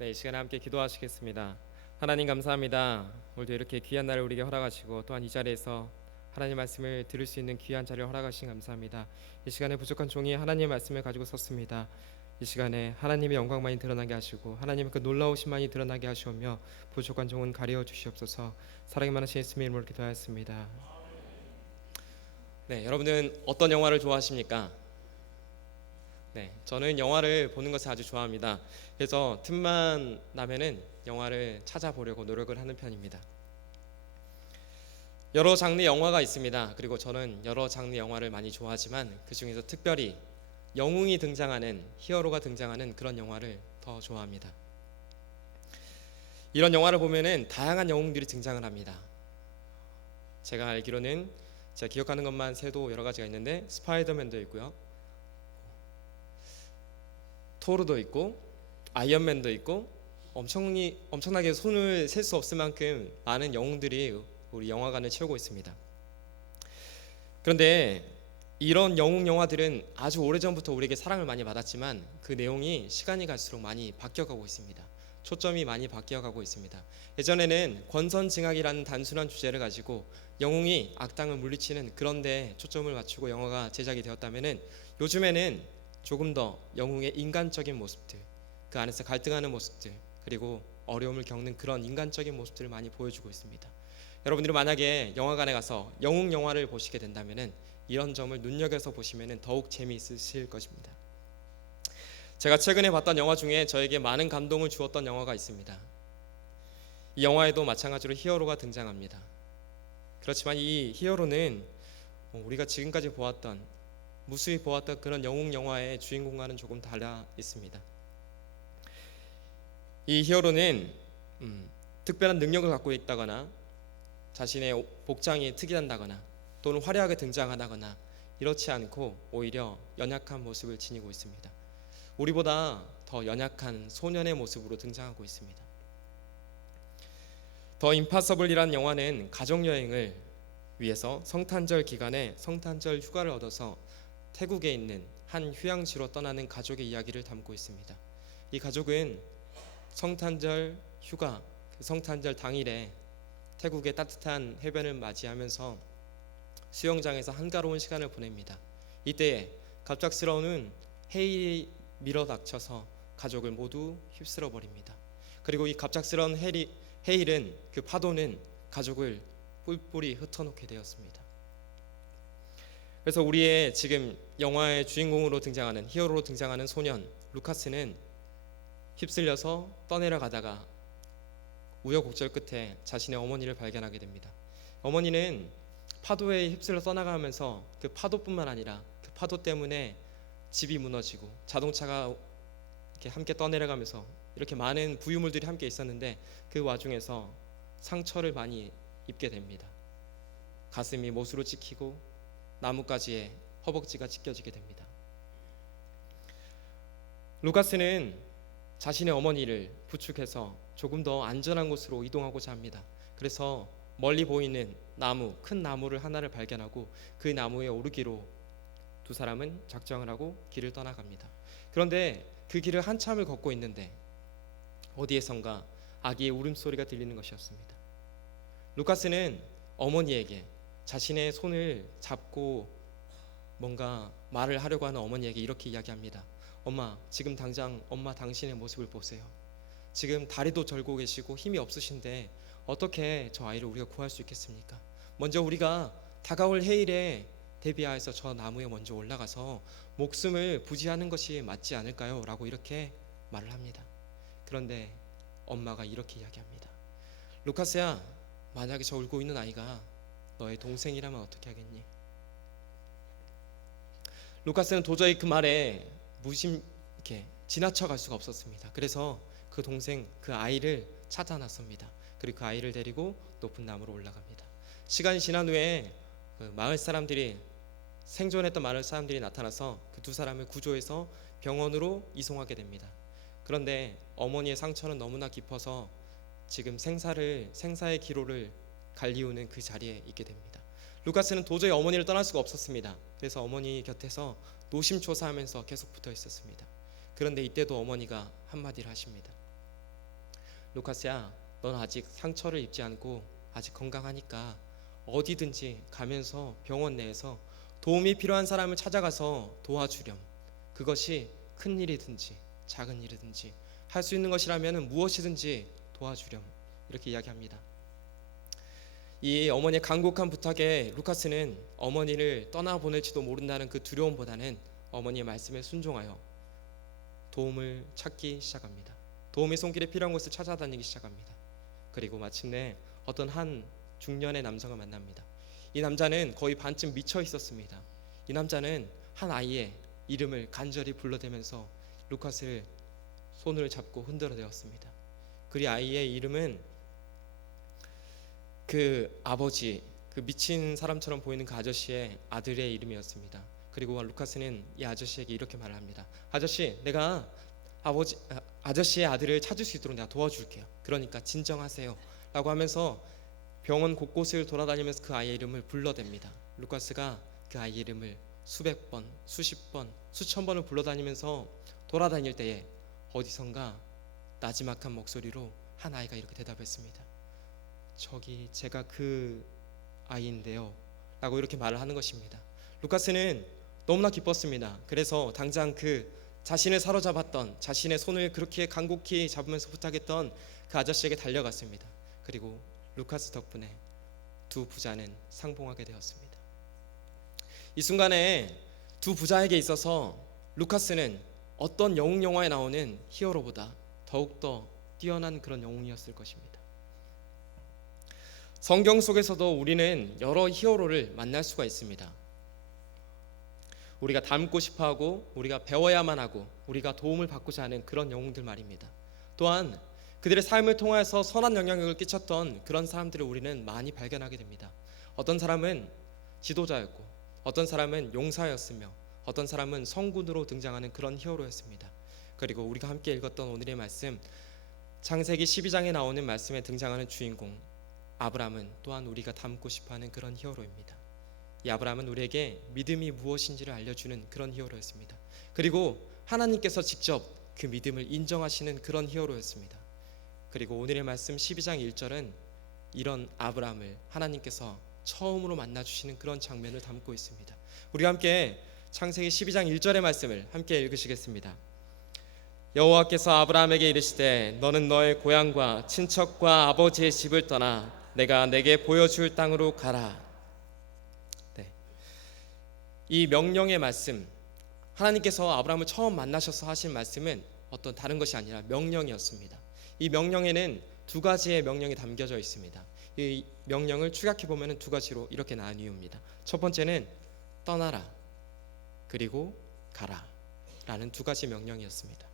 네, 이 시간에 함께 기도하시겠습니다. 하나님 감사합니다. 오늘도 이렇게 귀한 날을 우리에게 허락하시고 또한 이 자리에서 하나님 말씀을 들을 수 있는 귀한 자리를 허락하신 감사합니다. 이 시간에 부족한 종이 하나님의 말씀을 가지고 섰습니다. 이 시간에 하나님의 영광만이 드러나게 하시고 하나님의 그 놀라우심만이 드러나게 하시오며 부족한 종은 가려 주시옵소서. 사랑이 많으신 예수님의 이름으로 기도하였습니다. 네, 여러분은 어떤 영화를 좋아하십니까? 네, 저는 영화를 보는 것을 아주 좋아합니다. 그래서 틈만 나면은 영화를 찾아보려고 노력을 하는 편입니다. 여러 장르 영화가 있습니다. 그리고 저는 여러 장르 영화를 많이 좋아하지만 그 중에서 특별히 영웅이 등장하는, 히어로가 등장하는 그런 영화를 더 좋아합니다. 이런 영화를 보면은 다양한 영웅들이 등장을 합니다. 제가 알기로는 제가 기억하는 것만 세도 여러 가지가 있는데 스파이더맨도 있고요, 토르도 있고 아이언맨도 있고 엄청나게 손을 셀 수 없을 만큼 많은 영웅들이 우리 영화관을 채우고 있습니다. 그런데 이런 영웅 영화들은 아주 오래전부터 우리에게 사랑을 많이 받았지만 그 내용이 시간이 갈수록 많이 바뀌어가고 있습니다. 초점이 많이 바뀌어가고 있습니다. 예전에는 권선징악이라는 단순한 주제를 가지고 영웅이 악당을 물리치는 그런 데 초점을 맞추고 영화가 제작이 되었다면은 요즘에는 조금 더 영웅의 인간적인 모습들, 그 안에서 갈등하는 모습들, 그리고 어려움을 겪는 그런 인간적인 모습들을 많이 보여주고 있습니다. 여러분들이 만약에 영화관에 가서 영웅 영화를 보시게 된다면은 이런 점을 눈여겨서 보시면은 더욱 재미있으실 것입니다. 제가 최근에 봤던 영화 중에 저에게 많은 감동을 주었던 영화가 있습니다. 이 영화에도 마찬가지로 히어로가 등장합니다. 그렇지만 이 히어로는 우리가 지금까지 무수히 보았던 그런 영웅 영화의 주인공과는 조금 달라 있습니다. 이 히어로는 특별한 능력을 갖고 있다거나 자신의 복장이 특이하다거나 또는 화려하게 등장하다거나 이렇지 않고 오히려 연약한 모습을 지니고 있습니다. 우리보다 더 연약한 소년의 모습으로 등장하고 있습니다. 더 임파서블이라는 영화는 가족여행을 위해서 성탄절 기간에 성탄절 휴가를 얻어서 태국에 있는 한 휴양지로 떠나는 가족의 이야기를 담고 있습니다. 이 가족은 성탄절 휴가, 성탄절 당일에 태국의 따뜻한 해변을 맞이하면서 수영장에서 한가로운 시간을 보냅니다. 이때에 갑작스러운 해일이 밀어닥쳐서 가족을 모두 휩쓸어 버립니다. 그리고 이 갑작스러운 해일은, 그 파도는 가족을 뿔뿔이 흩어놓게 되었습니다. 그래서 우리의 지금 영화의 주인공으로 등장하는, 히어로로 등장하는 소년 루카스는 휩쓸려서 떠내려가다가 우여곡절 끝에 자신의 어머니를 발견하게 됩니다. 어머니는 파도에 휩쓸려 떠나가면서 그 파도뿐만 아니라 그 파도 때문에 집이 무너지고 자동차가 이렇게 함께 떠내려가면서 이렇게 많은 부유물들이 함께 있었는데 그 와중에서 상처를 많이 입게 됩니다. 가슴이 못으로 찍히고 나뭇가지에 허벅지가 찢겨지게 됩니다. 루카스는 자신의 어머니를 부축해서 조금 더 안전한 곳으로 이동하고자 합니다. 그래서 멀리 보이는 큰 나무를 하나를 발견하고 그 나무에 오르기로 두 사람은 작정을 하고 길을 떠나갑니다. 그런데 그 길을 한참을 걷고 있는데 어디에선가 아기의 울음소리가 들리는 것이었습니다. 루카스는 어머니에게 자신의 손을 잡고 뭔가 말을 하려고 하는 어머니에게 이렇게 이야기합니다. 엄마, 지금 당장 엄마 당신의 모습을 보세요. 지금 다리도 절고 계시고 힘이 없으신데 어떻게 저 아이를 우리가 구할 수 있겠습니까? 먼저 우리가 다가올 해일에 대비하여서 저 나무에 먼저 올라가서 목숨을 부지하는 것이 맞지 않을까요? 라고 이렇게 말을 합니다. 그런데 엄마가 이렇게 이야기합니다. 루카스야, 만약에 저 울고 있는 아이가 너의 동생이라면 어떻게 하겠니? 루카스는 도저히 그 말에 이렇게 지나쳐갈 수가 없었습니다. 그래서 그 동생, 그 아이를 찾아 나섭니다. 그리고 그 아이를 데리고 높은 나무로 올라갑니다. 시간이 지난 후에 생존했던 마을 사람들이 나타나서 그 두 사람을 구조해서 병원으로 이송하게 됩니다. 그런데 어머니의 상처는 너무나 깊어서 지금 생사의 기로를 갈리우는 그 자리에 있게 됩니다. 루카스는 도저히 어머니를 떠날 수가 없었습니다. 그래서 어머니 곁에서 노심초사하면서 계속 붙어 있었습니다. 그런데 이때도 어머니가 한마디를 하십니다. 루카스야, 넌 아직 상처를 입지 않고 아직 건강하니까 어디든지 가면서 병원 내에서 도움이 필요한 사람을 찾아가서 도와주렴. 그것이 큰 일이든지 작은 일이든지 할 수 있는 것이라면 무엇이든지 도와주렴. 이렇게 이야기합니다. 이 어머니의 간곡한 부탁에 루카스는 어머니를 떠나보낼지도 모른다는 그 두려움보다는 어머니의 말씀에 순종하여 도움을 찾기 시작합니다. 도움의 손길에 필요한 곳을 찾아다니기 시작합니다. 그리고 마침내 어떤 한 중년의 남성을 만납니다. 이 남자는 거의 반쯤 미쳐 있었습니다. 이 남자는 한 아이의 이름을 간절히 불러대면서 루카스를 손을 잡고 흔들어대었습니다. 그 아이의 이름은 그 아버지, 그 미친 사람처럼 보이는 그 아저씨의 아들의 이름이었습니다. 그리고 루카스는 이 아저씨에게 이렇게 말을 합니다. 아저씨, 내가 아저씨의 아들을 찾을 수 있도록 내가 도와줄게요. 그러니까 진정하세요 라고 하면서 병원 곳곳을 돌아다니면서 그 아이의 이름을 불러댑니다. 루카스가 그 아이의 이름을 수백 번, 수십 번, 수천 번을 불러다니면서 돌아다닐 때에 어디선가 나지막한 목소리로 한 아이가 이렇게 대답했습니다. 저기 제가 그 아이인데요 라고 이렇게 말을 하는 것입니다. 루카스는 너무나 기뻤습니다. 그래서 당장 그 자신을 사로잡았던, 자신의 손을 그렇게 간곡히 잡으면서 부탁했던 그 아저씨에게 달려갔습니다. 그리고 루카스 덕분에 두 부자는 상봉하게 되었습니다. 이 순간에 두 부자에게 있어서 루카스는 어떤 영웅 영화에 나오는 히어로보다 더욱더 뛰어난 그런 영웅이었을 것입니다. 성경 속에서도 우리는 여러 히어로를 만날 수가 있습니다. 우리가 닮고 싶어하고 우리가 배워야만 하고 우리가 도움을 받고자 하는 그런 영웅들 말입니다. 또한 그들의 삶을 통해서 선한 영향력을 끼쳤던 그런 사람들을 우리는 많이 발견하게 됩니다. 어떤 사람은 지도자였고 어떤 사람은 용사였으며 어떤 사람은 성군으로 등장하는 그런 히어로였습니다. 그리고 우리가 함께 읽었던 오늘의 말씀, 창세기 12장에 나오는 말씀에 등장하는 주인공 아브라함은 또한 우리가 닮고 싶어하는 그런 히어로입니다. 이 아브라함은 우리에게 믿음이 무엇인지를 알려주는 그런 히어로였습니다. 그리고 하나님께서 직접 그 믿음을 인정하시는 그런 히어로였습니다. 그리고 오늘의 말씀 12장 1절은 이런 아브라함을 하나님께서 처음으로 만나주시는 그런 장면을 담고 있습니다. 우리가 함께 창세기 12장 1절의 말씀을 함께 읽으시겠습니다. 여호와께서 아브라함에게 이르시되 너는 너의 고향과 친척과 아버지의 집을 떠나 내가 내게 보여줄 땅으로 가라. 네. 이 명령의 말씀, 하나님께서 아브라함을 처음 만나셔서 하신 말씀은 어떤 다른 것이 아니라 명령이었습니다. 이 명령에는 두 가지의 명령이 담겨져 있습니다. 이 명령을 축약해 보면 두 가지로 이렇게 나뉘옵니다. 첫 번째는 떠나라, 그리고 가라 라는 두 가지 명령이었습니다.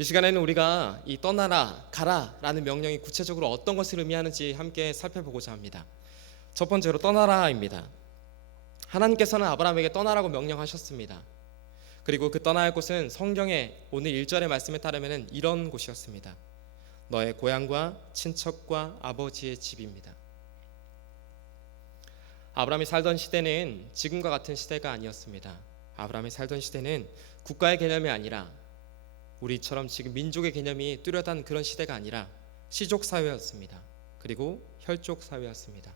이 시간에는 우리가 이 떠나라, 가라 라는 명령이 구체적으로 어떤 것을 의미하는지 함께 살펴보고자 합니다. 첫 번째로 떠나라입니다. 하나님께서는 아브라함에게 떠나라고 명령하셨습니다. 그리고 그 떠나야 할 곳은 성경의 오늘 1절의 말씀에 따르면 이런 곳이었습니다. 너의 고향과 친척과 아버지의 집입니다. 아브라함이 살던 시대는 지금과 같은 시대가 아니었습니다. 아브라함이 살던 시대는 국가의 개념이 아니라 우리처럼 지금 민족의 개념이 뚜렷한 그런 시대가 아니라 시족 사회였습니다. 그리고 혈족 사회였습니다.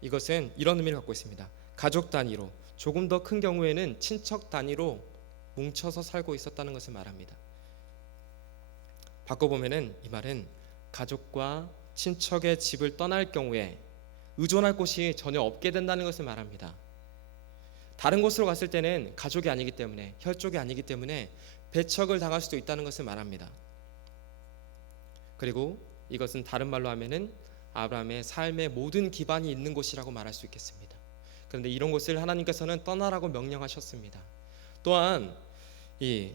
이것은 이런 의미를 갖고 있습니다. 가족 단위로, 조금 더 큰 경우에는 친척 단위로 뭉쳐서 살고 있었다는 것을 말합니다. 바꿔보면은 이 말은 가족과 친척의 집을 떠날 경우에 의존할 곳이 전혀 없게 된다는 것을 말합니다. 다른 곳으로 갔을 때는 가족이 아니기 때문에, 혈족이 아니기 때문에 배척을 당할 수도 있다는 것을 말합니다. 그리고 이것은 다른 말로 하면은 아브라함의 삶의 모든 기반이 있는 곳이라고 말할 수 있겠습니다. 그런데 이런 곳을 하나님께서는 떠나라고 명령하셨습니다. 또한 이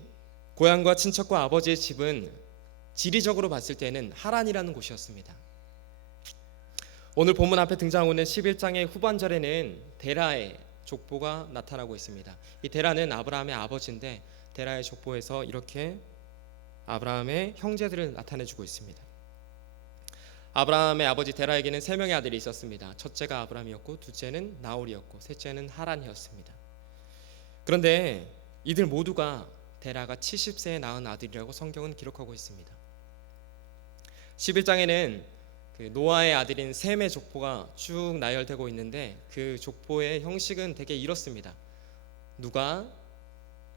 고향과 친척과 아버지의 집은 지리적으로 봤을 때는 하란이라는 곳이었습니다. 오늘 본문 앞에 등장하고 있는 11장의 후반절에는 데라의 족보가 나타나고 있습니다. 이 데라는 아브라함의 아버지인데 데라의 족보에서 이렇게 아브라함의 형제들을 나타내주고 있습니다. 아브라함의 아버지 데라에게는 3명의 아들이 있었습니다. 첫째가 아브라함이었고, 둘째는 나홀이었고, 셋째는 하란이었습니다. 그런데 이들 모두가 데라가 70세에 낳은 아들이라고 성경은 기록하고 있습니다. 11장에는 그 노아의 아들인 셈의 족보가 쭉 나열되고 있는데 그 족보의 형식은 되게 이렇습니다. 누가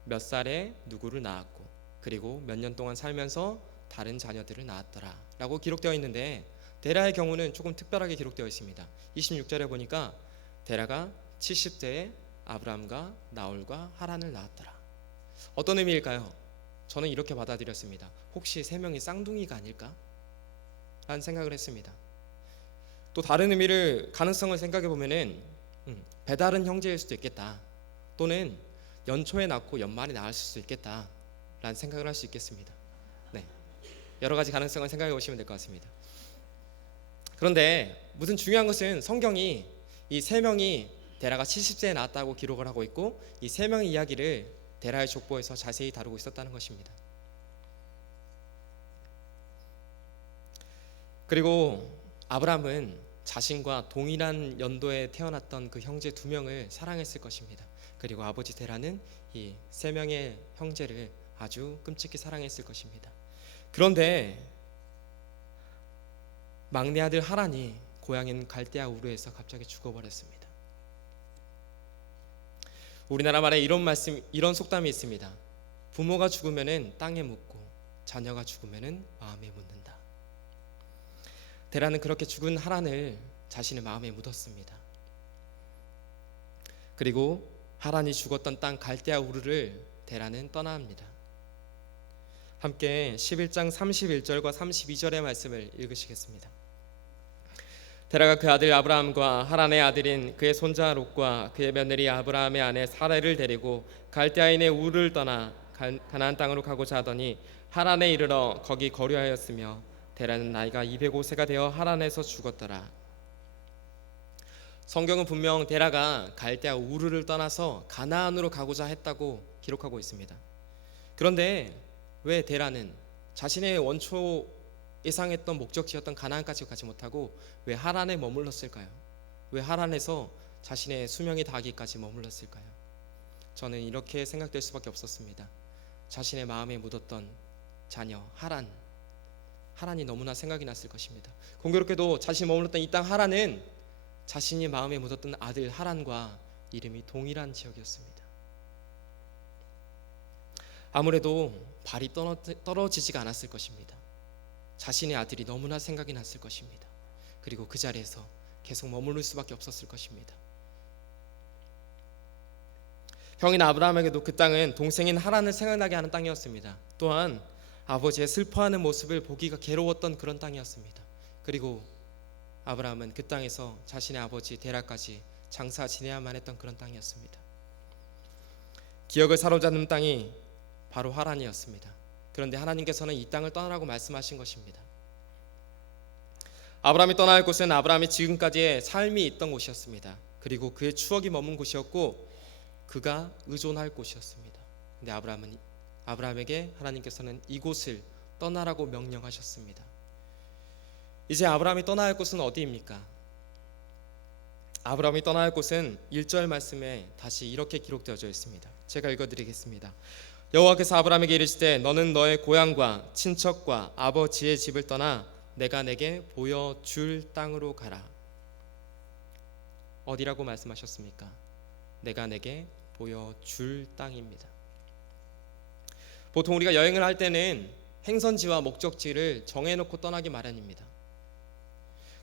몇 살에 누구를 낳았고 그리고 몇 년 동안 살면서 다른 자녀들을 낳았더라 라고 기록되어 있는데, 데라의 경우는 조금 특별하게 기록되어 있습니다. 26절에 보니까 데라가 70세에 아브람과 나홀과 하란을 낳았더라. 어떤 의미일까요? 저는 이렇게 받아들였습니다. 혹시 세 명이 쌍둥이가 아닐까? 라는 생각을 했습니다. 또 다른 의미를, 가능성을 생각해 보면은 배다른 형제일 수도 있겠다, 또는 연초에 낳고 연말에 낳았을 수도 있겠다 라는 생각을 할 수 있겠습니다. 네, 여러 가지 가능성을 생각해 보시면 될 것 같습니다. 그런데 무슨 중요한 것은 성경이 이 세 명이 데라가 70세에 낳았다고 기록을 하고 있고, 이 세 명의 이야기를 데라의 족보에서 자세히 다루고 있었다는 것입니다. 그리고 아브람은 자신과 동일한 연도에 태어났던 그 형제 두 명을 사랑했을 것입니다. 그리고 아버지 데라는 이 세 명의 형제를 아주 끔찍히 사랑했을 것입니다. 그런데 막내 아들 하란이 고향인 갈대아 우르에서 갑자기 죽어버렸습니다. 우리나라 말에 이런 속담이 있습니다. 부모가 죽으면은 땅에 묻고 자녀가 죽으면은 마음에 묻는다. 데라는 그렇게 죽은 하란을 자신의 마음에 묻었습니다. 그리고 하란이 죽었던 땅 갈대아 우르를 데라는 떠납니다. 함께 11장 31절과 32절의 말씀을 읽으시겠습니다. 데라가 그 아들 아브라함과 하란의 아들인 그의 손자 롯과 그의 며느리 아브라함의 아내 사라를 데리고 갈대아인의 우르를 떠나 가나안 땅으로 가고자 하더니 하란에 이르러 거기 거류하였으며 데라는 나이가 205세가 되어 하란에서 죽었더라. 성경은 분명 데라가 갈대아 우르를 떠나서 가나안으로 가고자 했다고 기록하고 있습니다. 그런데 왜 데라는 자신의 원초 예상했던 목적지였던 가나안까지 가지 못하고 왜 하란에 머물렀을까요? 왜 하란에서 자신의 수명이 다하기까지 머물렀을까요? 저는 이렇게 생각될 수밖에 없었습니다. 자신의 마음에 묻었던 자녀 하란이 너무나 생각이 났을 것입니다. 공교롭게도 자신이 머물렀던 이 땅 하란은 자신이 마음에 묻었던 아들 하란과 이름이 동일한 지역이었습니다. 아무래도 발이 떨어지지가 않았을 것입니다. 자신의 아들이 너무나 생각이 났을 것입니다. 그리고 그 자리에서 계속 머무를 수밖에 없었을 것입니다. 형인 아브라함에게도 그 땅은 동생인 하란을 생각나게 하는 땅이었습니다. 또한 아버지의 슬퍼하는 모습을 보기가 괴로웠던 그런 땅이었습니다. 그리고 아브라함은 그 땅에서 자신의 아버지 데라까지 장사 지내야만 했던 그런 땅이었습니다. 기억을 사로잡는 땅이 바로 하란이었습니다. 그런데 하나님께서는 이 땅을 떠나라고 말씀하신 것입니다. 아브라함이 떠나야 할 곳은 아브라함이 지금까지의 삶이 있던 곳이었습니다. 그리고 그의 추억이 머문 곳이었고 그가 의존할 곳이었습니다. 근데 아브라함에게 하나님께서는 이곳을 떠나라고 명령하셨습니다. 이제 아브라함이 떠나야 할 곳은 어디입니까? 아브라함이 떠나야 할 곳은 1절 말씀에 다시 이렇게 기록되어져 있습니다. 제가 읽어드리겠습니다. 여호와께서 아브라함에게 이르시되 너는 너의 고향과 친척과 아버지의 집을 떠나 내가 내게 보여줄 땅으로 가라. 어디라고 말씀하셨습니까? 내가 내게 보여줄 땅입니다. 보통 우리가 여행을 할 때는 행선지와 목적지를 정해놓고 떠나기 마련입니다.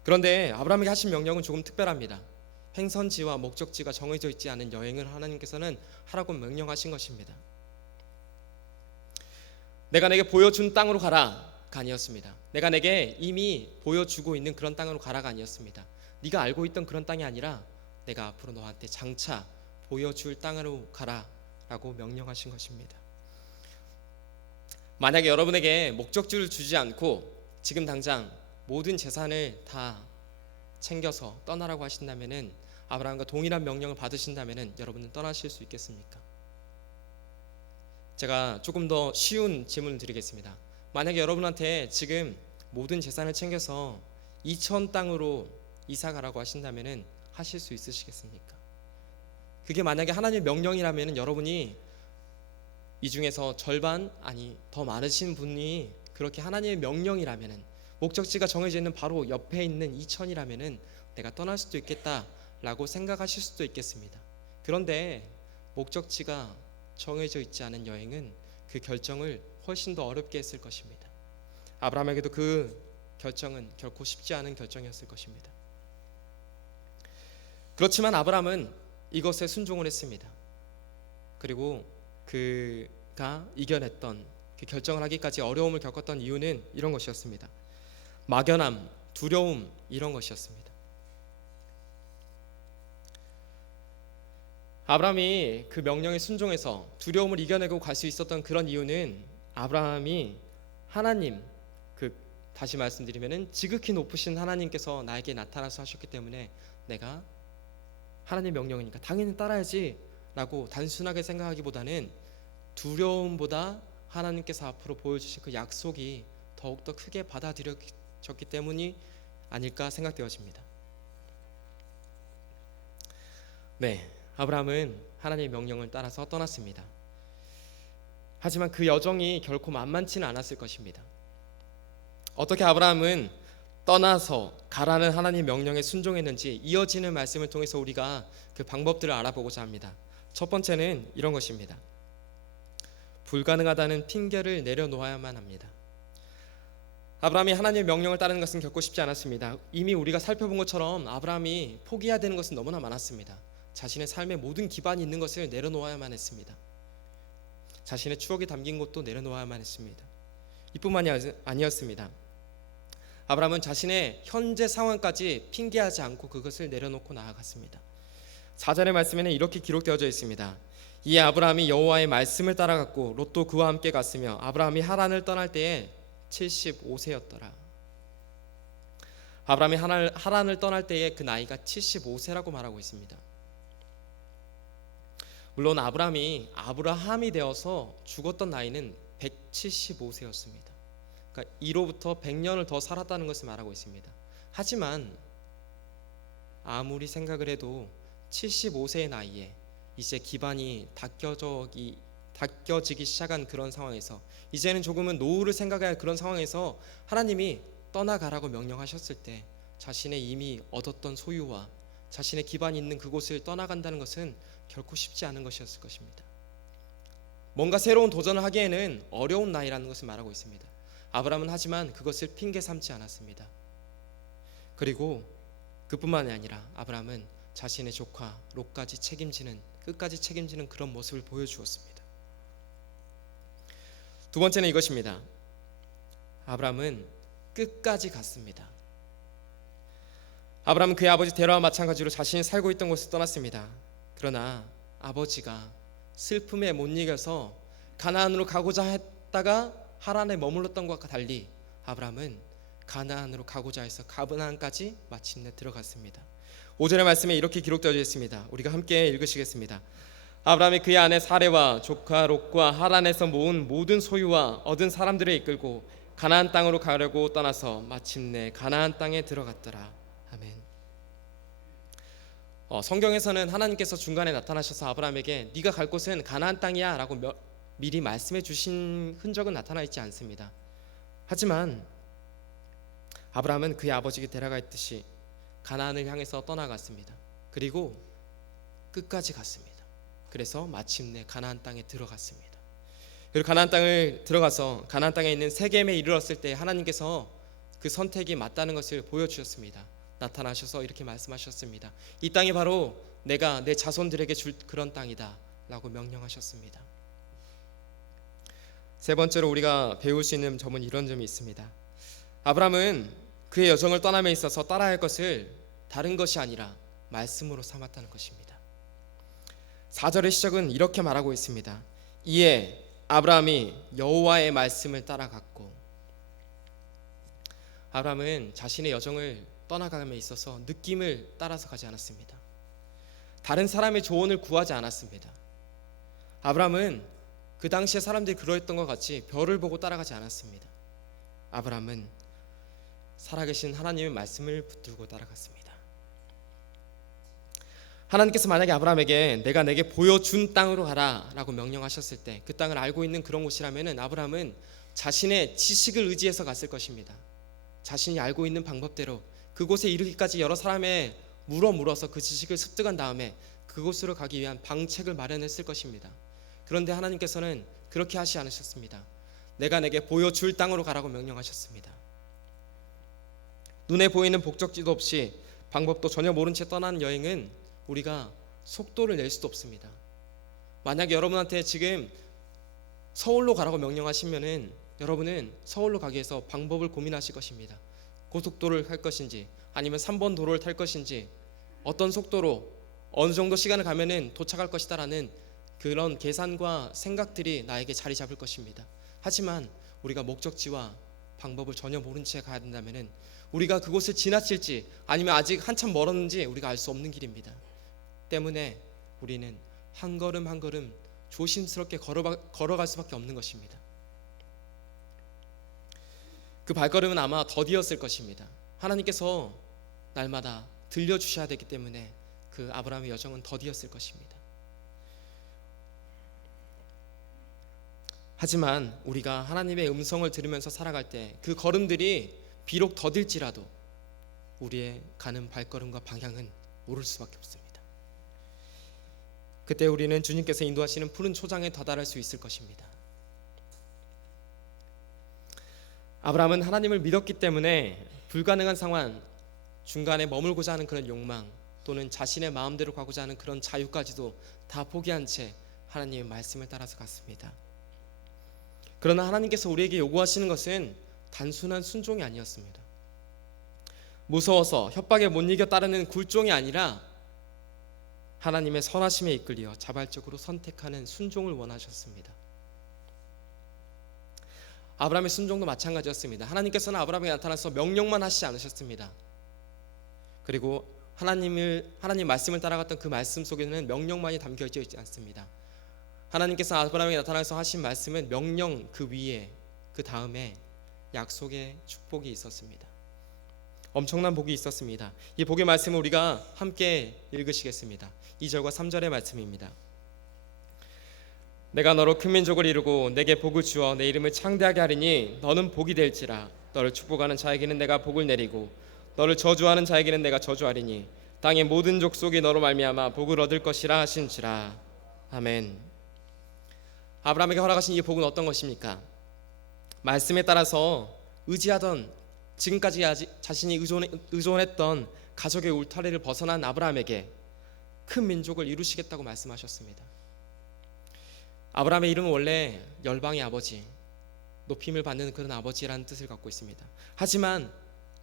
그런데 아브라함에게 하신 명령은 조금 특별합니다. 행선지와 목적지가 정해져 있지 않은 여행을 하나님께서는 하라고 명령하신 것입니다. 내가 내게 보여준 땅으로 가라가 아니었습니다. 내가 내게 이미 보여주고 있는 그런 땅으로 가라가 아니었습니다. 네가 알고 있던 그런 땅이 아니라 내가 앞으로 너한테 장차 보여줄 땅으로 가라라고 명령하신 것입니다. 만약에 여러분에게 목적지를 주지 않고 지금 당장 모든 재산을 다 챙겨서 떠나라고 하신다면은, 아브라함과 동일한 명령을 받으신다면은 여러분은 떠나실 수 있겠습니까? 제가 조금 더 쉬운 질문을 드리겠습니다. 만약에 여러분한테 지금 모든 재산을 챙겨서 이천 땅으로 이사 가라고 하신다면은 하실 수 있으시겠습니까? 그게 만약에 하나님의 명령이라면은 여러분이 이 중에서 절반 아니 더 많으신 분이 그렇게 하나님의 명령이라면은, 목적지가 정해져 있는 바로 옆에 있는 이천이라면은 내가 떠날 수도 있겠다라고 생각하실 수도 있겠습니다. 그런데 목적지가 정해져 있지 않은 여행은 그 결정을 훨씬 더 어렵게 했을 것입니다. 아브라함에게도 그 결정은 결코 쉽지 않은 결정이었을 것입니다. 그렇지만 아브라함은 이것에 순종을 했습니다. 그리고 그가 이겨냈던, 그 결정을 하기까지 어려움을 겪었던 이유는 이런 것이었습니다. 막연함, 두려움, 이런 것이었습니다. 아브라함이 그 명령에 순종해서 두려움을 이겨내고 갈 수 있었던 그런 이유는, 아브라함이 하나님, 다시 말씀드리면은 지극히 높으신 하나님께서 나에게 나타나서 하셨기 때문에 내가 하나님의 명령이니까 당연히 따라야지 라고 단순하게 생각하기보다는, 두려움보다 하나님께서 앞으로 보여주실 그 약속이 더욱더 크게 받아들여졌기 때문이 아닐까 생각되어집니다. 네, 아브라함은 하나님의 명령을 따라서 떠났습니다. 하지만 그 여정이 결코 만만치는 않았을 것입니다. 어떻게 아브라함은 떠나서 가라는 하나님의 명령에 순종했는지 이어지는 말씀을 통해서 우리가 그 방법들을 알아보고자 합니다. 첫 번째는 이런 것입니다. 불가능하다는 핑계를 내려놓아야만 합니다. 아브라함이 하나님의 명령을 따르는 것은 결코 쉽지 않았습니다. 이미 우리가 살펴본 것처럼 아브라함이 포기해야 되는 것은 너무나 많았습니다. 자신의 삶의 모든 기반이 있는 것을 내려놓아야만 했습니다. 자신의 추억이 담긴 것도 내려놓아야만 했습니다. 이뿐만이 아니었습니다. 아브라함은 자신의 현재 상황까지 핑계하지 않고 그것을 내려놓고 나아갔습니다. 4절의 말씀에는 이렇게 기록되어져 있습니다. 이에 아브라함이 여호와의 말씀을 따라갔고 롯도 그와 함께 갔으며 아브라함이 하란을 떠날 때에 75세였더라. 아브라함이 하란을 떠날 때에 그 나이가 75세라고 말하고 있습니다. 물론 아브라함이 되어서 죽었던 나이는 175세였습니다. 그러니까 이로부터 100년을 더 살았다는 것을 말하고 있습니다. 하지만 아무리 생각을 해도 75세의 나이에 이제 기반이 닦여지기 시작한 그런 상황에서, 이제는 조금은 노후를 생각해야 할 그런 상황에서 하나님이 떠나가라고 명령하셨을 때 자신의 이미 얻었던 소유와 자신의 기반이 있는 그곳을 떠나간다는 것은 결코 쉽지 않은 것이었을 것입니다. 뭔가 새로운 도전을 하기에는 어려운 나이라는 것을 말하고 있습니다. 아브라함은 하지만 그것을 핑계 삼지 않았습니다. 그리고 그뿐만이 아니라 아브라함은 자신의 조카 롯까지 끝까지 책임지는 그런 모습을 보여주었습니다. 두 번째는 이것입니다. 아브라함은 끝까지 갔습니다. 아브라함은 그의 아버지 데라와 마찬가지로 자신이 살고 있던 곳을 떠났습니다. 그러나 아버지가 슬픔에 못 이겨서 가나안으로 가고자 했다가 하란에 머물렀던 것과 달리 아브라함은 가나안으로 가고자 해서 가나안까지 마침내 들어갔습니다. 5절의 말씀에 이렇게 기록되어 있습니다. 우리가 함께 읽으시겠습니다. 아브라함이 그의 아내 사레와 조카 롯과 하란에서 모은 모든 소유와 얻은 사람들을 이끌고 가나안 땅으로 가려고 떠나서 마침내 가나안 땅에 들어갔더라. 아멘. 성경에서는 하나님께서 중간에 나타나셔서 아브라함에게 네가 갈 곳은 가나안 땅이야 라고 미리 말씀해 주신 흔적은 나타나 있지 않습니다. 하지만 아브라함은 그의 아버지에게 데려가 있듯이 가나안을 향해서 떠나갔습니다. 그리고 끝까지 갔습니다. 그래서 마침내 가나안 땅에 들어갔습니다. 그리고 가나안 땅을 들어가서 가나안 땅에 있는 세겜에 이르렀을 때 하나님께서 그 선택이 맞다는 것을 보여주셨습니다. 나타나셔서 이렇게 말씀하셨습니다. 이 땅이 바로 내가 내 자손들에게 줄 그런 땅이다 라고 명령하셨습니다. 세 번째로 우리가 배울 수 있는 점은 이런 점이 있습니다. 아브라함은 그의 여정을 떠남에 있어서 따라야 할 것을 다른 것이 아니라 말씀으로 삼았다는 것입니다. 4절의 시작은 이렇게 말하고 있습니다. 이에 아브라함이 여호와의 말씀을 따라갔고, 아브라함은 자신의 여정을 떠나감에 있어서 느낌을 따라서 가지 않았습니다. 다른 사람의 조언을 구하지 않았습니다. 아브라함은 그 당시에 사람들이 그러했던 것 같이 별을 보고 따라가지 않았습니다. 아브라함은 살아계신 하나님의 말씀을 붙들고 따라갔습니다. 하나님께서 만약에 아브라함에게 내가 내게 보여준 땅으로 가라라고 명령하셨을 때 그 땅을 알고 있는 그런 곳이라면은 아브라함은 자신의 지식을 의지해서 갔을 것입니다. 자신이 알고 있는 방법대로 그곳에 이르기까지 여러 사람의 물어서 그 지식을 습득한 다음에 그곳으로 가기 위한 방책을 마련했을 것입니다. 그런데 하나님께서는 그렇게 하시지 않으셨습니다. 내가 내게 보여줄 땅으로 가라고 명령하셨습니다. 눈에 보이는 목적지도 없이 방법도 전혀 모른 채 떠나는 여행은 우리가 속도를 낼 수도 없습니다. 만약 여러분한테 지금 서울로 가라고 명령하시면은 여러분은 서울로 가기 위해서 방법을 고민하실 것입니다. 고속도로를 탈 것인지 아니면 3번 도로를 탈 것인지 어떤 속도로 어느 정도 시간을 가면은 도착할 것이다라는 그런 계산과 생각들이 나에게 자리 잡을 것입니다. 하지만 우리가 목적지와 방법을 전혀 모른 채 가야 된다면은 우리가 그곳을 지나칠지 아니면 아직 한참 멀었는지 우리가 알 수 없는 길입니다. 때문에 우리는 한 걸음 한 걸음 조심스럽게 걸어갈 수밖에 없는 것입니다. 그 발걸음은 아마 더디었을 것입니다. 하나님께서 날마다 들려주셔야 되기 때문에 그 아브라함의 여정은 더디었을 것입니다. 하지만 우리가 하나님의 음성을 들으면서 살아갈 때 그 걸음들이 비록 더딜지라도 우리의 가는 발걸음과 방향은 오를 수밖에 없습니다. 그때 우리는 주님께서 인도하시는 푸른 초장에 다다를 수 있을 것입니다. 아브라함은 하나님을 믿었기 때문에 불가능한 상황, 중간에 머물고자 하는 그런 욕망 또는 자신의 마음대로 가고자 하는 그런 자유까지도 다 포기한 채 하나님의 말씀을 따라서 갔습니다. 그러나 하나님께서 우리에게 요구하시는 것은 단순한 순종이 아니었습니다. 무서워서 협박에 못 이겨 따르는 굴종이 아니라 하나님의 선하심에 이끌려 자발적으로 선택하는 순종을 원하셨습니다. 아브라함의 순종도 마찬가지였습니다. 하나님께서는 아브라함에게 나타나서 명령만 하시지 않으셨습니다. 그리고 하나님 말씀을 따라갔던 그 말씀 속에는 명령만이 담겨져 있지 않습니다. 하나님께서 아브라함에게 나타나서 하신 말씀은 명령 그 위에 그 다음에 약속의 축복이 있었습니다. 엄청난 복이 있었습니다. 이 복의 말씀을 우리가 함께 읽으시겠습니다. 2절과 3절의 말씀입니다. 내가 너로 큰 민족을 이루고 내게 복을 주어 내 이름을 창대하게 하리니 너는 복이 될지라. 너를 축복하는 자에게는 내가 복을 내리고 너를 저주하는 자에게는 내가 저주하리니 땅의 모든 족속이 너로 말미암아 복을 얻을 것이라 하신지라. 아멘. 아브라함에게 허락하신 이 복은 어떤 것입니까? 말씀에 따라서 의지하던 지금까지 자신이 의존했던 가족의 울타리를 벗어난 아브라함에게 큰 민족을 이루시겠다고 말씀하셨습니다. 아브라함의 이름은 원래 열방의 아버지, 높임을 받는 그런 아버지라는 뜻을 갖고 있습니다. 하지만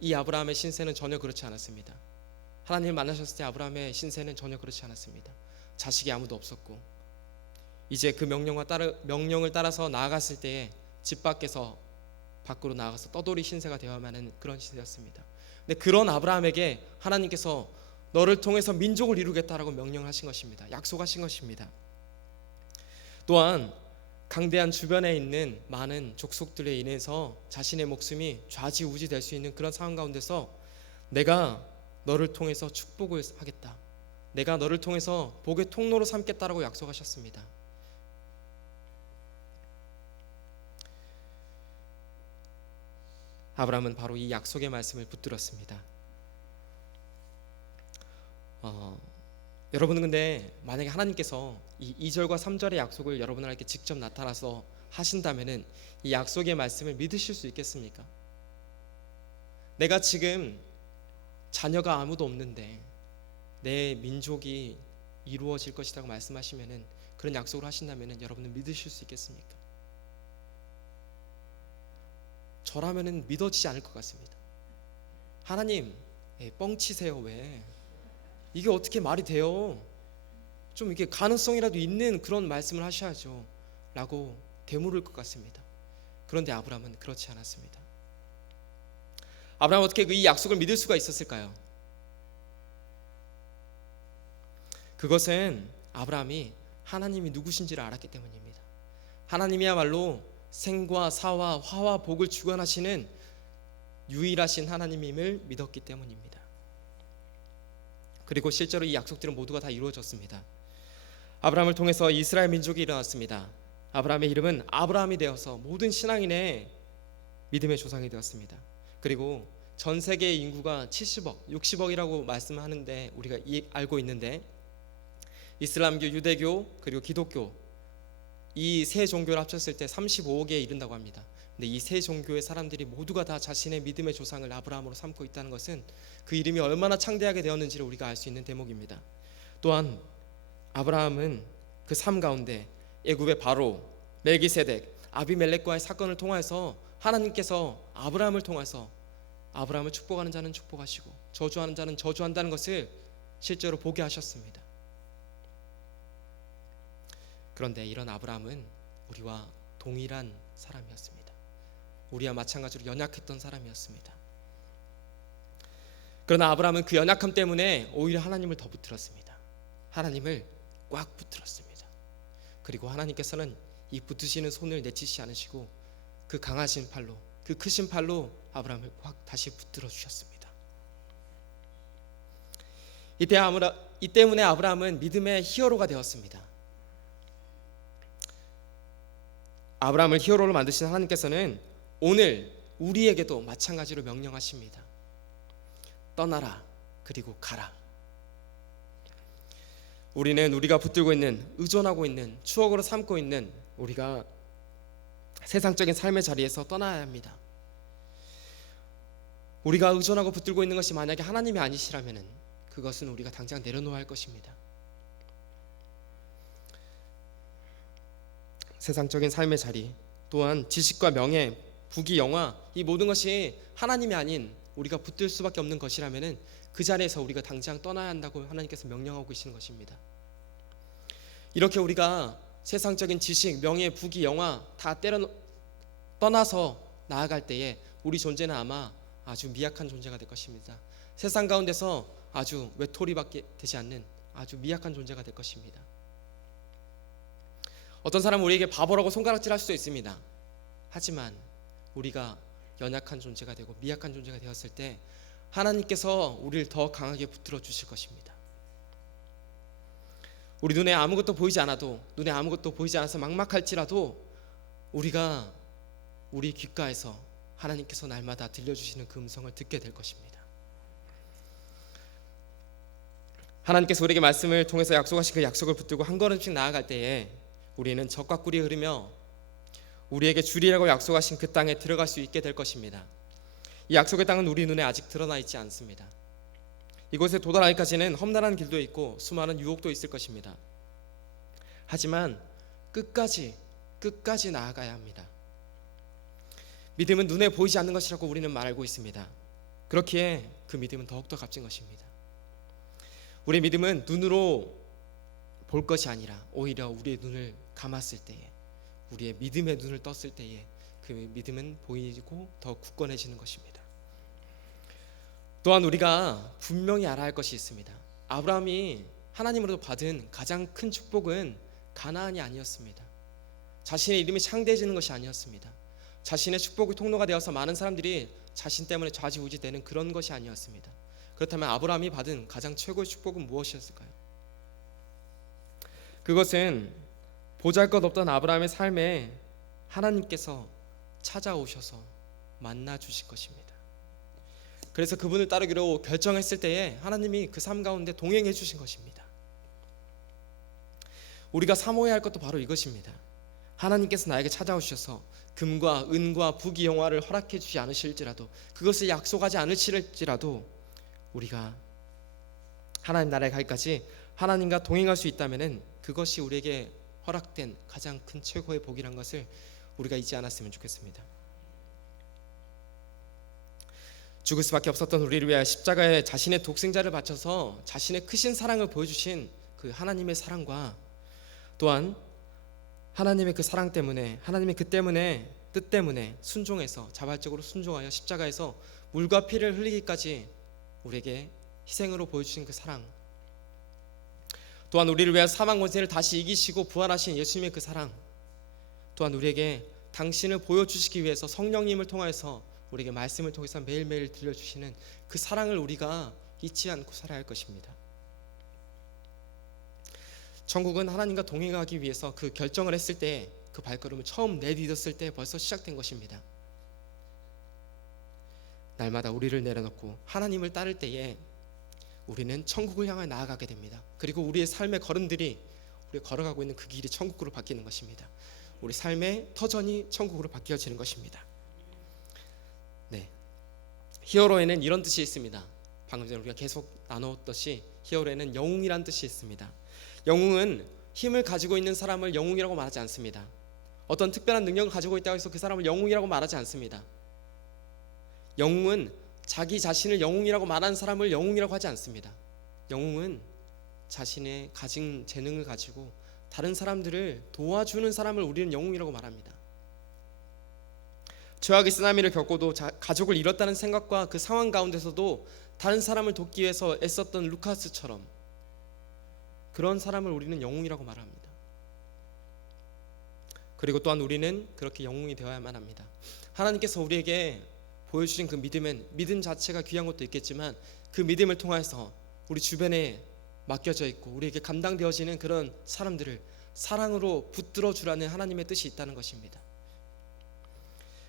이 아브라함의 신세는 전혀 그렇지 않았습니다. 하나님을 만나셨을 때 아브라함의 신세는 전혀 그렇지 않았습니다. 자식이 아무도 없었고 이제 그 명령을 따라서 나아갔을 때에 집 밖으로 나아가서 떠돌이 신세가 되어야만 하는 그런 시대였습니다. 근데 그런 아브라함에게 하나님께서 너를 통해서 민족을 이루겠다라고 명령하신 것입니다. 약속하신 것입니다. 또한 강대한 주변에 있는 많은 족속들에 인해서 자신의 목숨이 좌지우지 될 수 있는 그런 상황 가운데서 내가 너를 통해서 축복을 하겠다, 내가 너를 통해서 복의 통로로 삼겠다라고 약속하셨습니다. 아브라함은 바로 이 약속의 말씀을 붙들었습니다. 여러분은 근데 만약에 하나님께서 이 2절과 3절의 약속을 여러분에게 직접 나타나서 하신다면은 이 약속의 말씀을 믿으실 수 있겠습니까? 내가 지금 자녀가 아무도 없는데 내 민족이 이루어질 것이라고 말씀하시면은 그런 약속을 하신다면은 여러분은 믿으실 수 있겠습니까? 저라면은 믿어지지 않을 것 같습니다. 하나님, 뻥치세요. 왜? 이게 어떻게 말이 돼요? 좀 이게 가능성이라도 있는 그런 말씀을 하셔야죠 라고 되물을 것 같습니다. 그런데 아브라함은 그렇지 않았습니다. 아브라함은 어떻게 이 약속을 믿을 수가 있었을까요? 그것은 아브라함이 하나님이 누구신지를 알았기 때문입니다. 하나님이야말로 생과 사와 화와 복을 주관하시는 유일하신 하나님임을 믿었기 때문입니다. 그리고 실제로 이 약속들은 모두가 다 이루어졌습니다. 아브라함을 통해서 이스라엘 민족이 일어났습니다. 아브라함의 이름은 아브라함이 되어서 모든 신앙인의 믿음의 조상이 되었습니다. 그리고 전 세계의 인구가 70억, 60억이라고 말씀하는데 우리가 알고 있는데 이슬람교, 유대교, 그리고 기독교 이 세 종교를 합쳤을 때 35억에 이른다고 합니다. 근데 이 세 종교의 사람들이 모두가 다 자신의 믿음의 조상을 아브라함으로 삼고 있다는 것은 그 이름이 얼마나 창대하게 되었는지를 우리가 알 수 있는 대목입니다. 또한 아브라함은 그 삶 가운데 애굽의 바로, 멜기세덱, 아비멜렉과의 사건을 통해서 하나님께서 아브라함을 통해서 아브라함을 축복하는 자는 축복하시고 저주하는 자는 저주한다는 것을 실제로 보게 하셨습니다. 그런데 이런 아브라함은 우리와 동일한 사람이었습니다. 우리와 마찬가지로 연약했던 사람이었습니다. 그러나 아브라함은 그 연약함 때문에 오히려 하나님을 더 붙들었습니다. 하나님을 꽉 붙들었습니다. 그리고 하나님께서는 이 붙드시는 손을 내치지 않으시고 그 강하신 팔로, 그 크신 팔로 아브라함을 꽉 다시 붙들어 주셨습니다. 이 때문에 아브라함은 믿음의 히어로가 되었습니다. 아브라함을 히어로로 만드신 하나님께서는 오늘 우리에게도 마찬가지로 명령하십니다. 떠나라, 그리고 가라. 우리는 우리가 붙들고 있는, 의존하고 있는, 추억으로 삼고 있는 우리가 세상적인 삶의 자리에서 떠나야 합니다. 우리가 의존하고 붙들고 있는 것이 만약에 하나님이 아니시라면 그것은 우리가 당장 내려놓아야 할 것입니다. 세상적인 삶의 자리, 또한 지식과 명예, 부귀, 영화, 이 모든 것이 하나님이 아닌 우리가 붙들 수밖에 없는 것이라면 그 자리에서 우리가 당장 떠나야 한다고 하나님께서 명령하고 계시는 것입니다. 이렇게 우리가 세상적인 지식, 명예, 부귀, 영화 다 떠나서 나아갈 때에 우리 존재는 아마 아주 미약한 존재가 될 것입니다. 세상 가운데서 아주 외톨이밖에 되지 않는 아주 미약한 존재가 될 것입니다. 어떤 사람은 우리에게 바보라고 손가락질할 수도 있습니다. 하지만 우리가 연약한 존재가 되고 미약한 존재가 되었을 때 하나님께서 우리를 더 강하게 붙들어 주실 것입니다. 우리 눈에 아무것도 보이지 않아도, 눈에 아무것도 보이지 않아서 막막할지라도 우리가 우리 귓가에서 하나님께서 날마다 들려주시는 그 음성을 듣게 될 것입니다. 하나님께서 우리에게 말씀을 통해서 약속하신 그 약속을 붙들고 한 걸음씩 나아갈 때에 우리는 적과 꿀이 흐르며 우리에게 주리라고 약속하신 그 땅에 들어갈 수 있게 될 것입니다. 이 약속의 땅은 우리 눈에 아직 드러나 있지 않습니다. 이곳에 도달하기까지는 험난한 길도 있고 수많은 유혹도 있을 것입니다. 하지만 끝까지 나아가야 합니다. 믿음은 눈에 보이지 않는 것이라고 우리는 말하고 있습니다. 그렇기에 그 믿음은 더욱더 값진 것입니다. 우리의 믿음은 눈으로 볼 것이 아니라 오히려 우리의 눈을 감았을 때에, 우리의 믿음의 눈을 떴을 때에 그 믿음은 보이고 더 굳건해지는 것입니다. 또한 우리가 분명히 알아야 할 것이 있습니다. 아브라함이 하나님으로부터 받은 가장 큰 축복은 가나안이 아니었습니다. 자신의 이름이 창대해지는 것이 아니었습니다. 자신의 축복의 통로가 되어서 많은 사람들이 자신 때문에 좌지우지되는 그런 것이 아니었습니다. 그렇다면 아브라함이 받은 가장 최고의 축복은 무엇이었을까요? 그것은 보잘것없던 아브라함의 삶에 하나님께서 찾아오셔서 만나 주실 것입니다. 그래서 그분을 따르기로 결정했을 때에 하나님이 그 삶 가운데 동행해 주신 것입니다. 우리가 사모해야 할 것도 바로 이것입니다. 하나님께서 나에게 찾아오셔서 금과 은과 부귀 영화를 허락해 주지 않으실지라도, 그것을 약속하지 않으실지라도 우리가 하나님 나라에 갈까지 하나님과 동행할 수 있다면 그것이 우리에게 허락된 가장 큰 최고의 복이란 것을 우리가 잊지 않았으면 좋겠습니다. 죽을 수밖에 없었던 우리를 위하여 십자가에 자신의 독생자를 바쳐서 자신의 크신 사랑을 보여주신 그 하나님의 사랑과, 또한 하나님의 그 사랑 때문에, 하나님의 그 뜻 때문에 순종해서, 자발적으로 순종하여 십자가에서 물과 피를 흘리기까지 우리에게 희생으로 보여주신 그 사랑, 또한 우리를 위하여 사망 권세를 다시 이기시고 부활하신 예수님의 그 사랑, 또한 우리에게 당신을 보여주시기 위해서 성령님을 통해서 우리에게 말씀을 통해서 매일매일 들려주시는 그 사랑을 우리가 잊지 않고 살아야 할 것입니다. 천국은 하나님과 동행하기 위해서 그 결정을 했을 때, 그 발걸음을 처음 내딛었을 때 벌써 시작된 것입니다. 날마다 우리를 내려놓고 하나님을 따를 때에 우리는 천국을 향해 나아가게 됩니다. 그리고 우리의 삶의 걸음들이, 우리가 걸어가고 있는 그 길이 천국으로 바뀌는 것입니다. 우리 삶의 터전이 천국으로 바뀌어지는 것입니다. 네, 히어로에는 이런 뜻이 있습니다. 방금 전에 우리가 계속 나누었듯이 히어로에는 영웅이란 뜻이 있습니다. 영웅은 힘을 가지고 있는 사람을 영웅이라고 말하지 않습니다. 어떤 특별한 능력을 가지고 있다고 해서 그 사람을 영웅이라고 말하지 않습니다. 영웅은 자기 자신을 영웅이라고 말하는 사람을 영웅이라고 하지 않습니다. 영웅은 자신의 가진 재능을 가지고 다른 사람들을 도와주는 사람을 우리는 영웅이라고 말합니다. 죄악의 쓰나미를 겪고도 가족을 잃었다는 생각과 그 상황 가운데서도 다른 사람을 돕기 위해서 애썼던 루카스처럼 그런 사람을 우리는 영웅이라고 말합니다. 그리고 또한 우리는 그렇게 영웅이 되어야만 합니다. 하나님께서 우리에게 보여주신 그 믿음은, 믿음 자체가 귀한 것도 있겠지만 그 믿음을 통해서 우리 주변에 맡겨져 있고 우리에게 감당되어지는 그런 사람들을 사랑으로 붙들어 주라는 하나님의 뜻이 있다는 것입니다.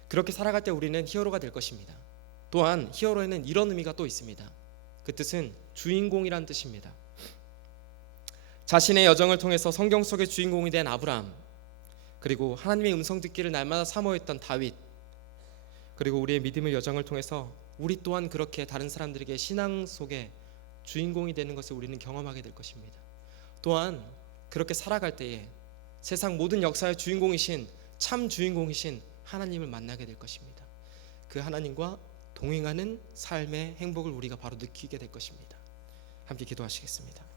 그렇게 살아갈 때 우리는 히어로가 될 것입니다. 또한 히어로에는 이런 의미가 또 있습니다. 그 뜻은 주인공이란 뜻입니다. 자신의 여정을 통해서 성경 속의 주인공이 된 아브라함, 그리고 하나님의 음성 듣기를 날마다 사모했던 다윗, 그리고 우리의 믿음의 여정을 통해서 우리 또한 그렇게 다른 사람들에게 신앙 속에 주인공이 되는 것을 우리는 경험하게 될 것입니다. 또한 그렇게 살아갈 때에 세상 모든 역사의 주인공이신, 참 주인공이신 하나님을 만나게 될 것입니다. 그 하나님과 동행하는 삶의 행복을 우리가 바로 느끼게 될 것입니다. 함께 기도하시겠습니다.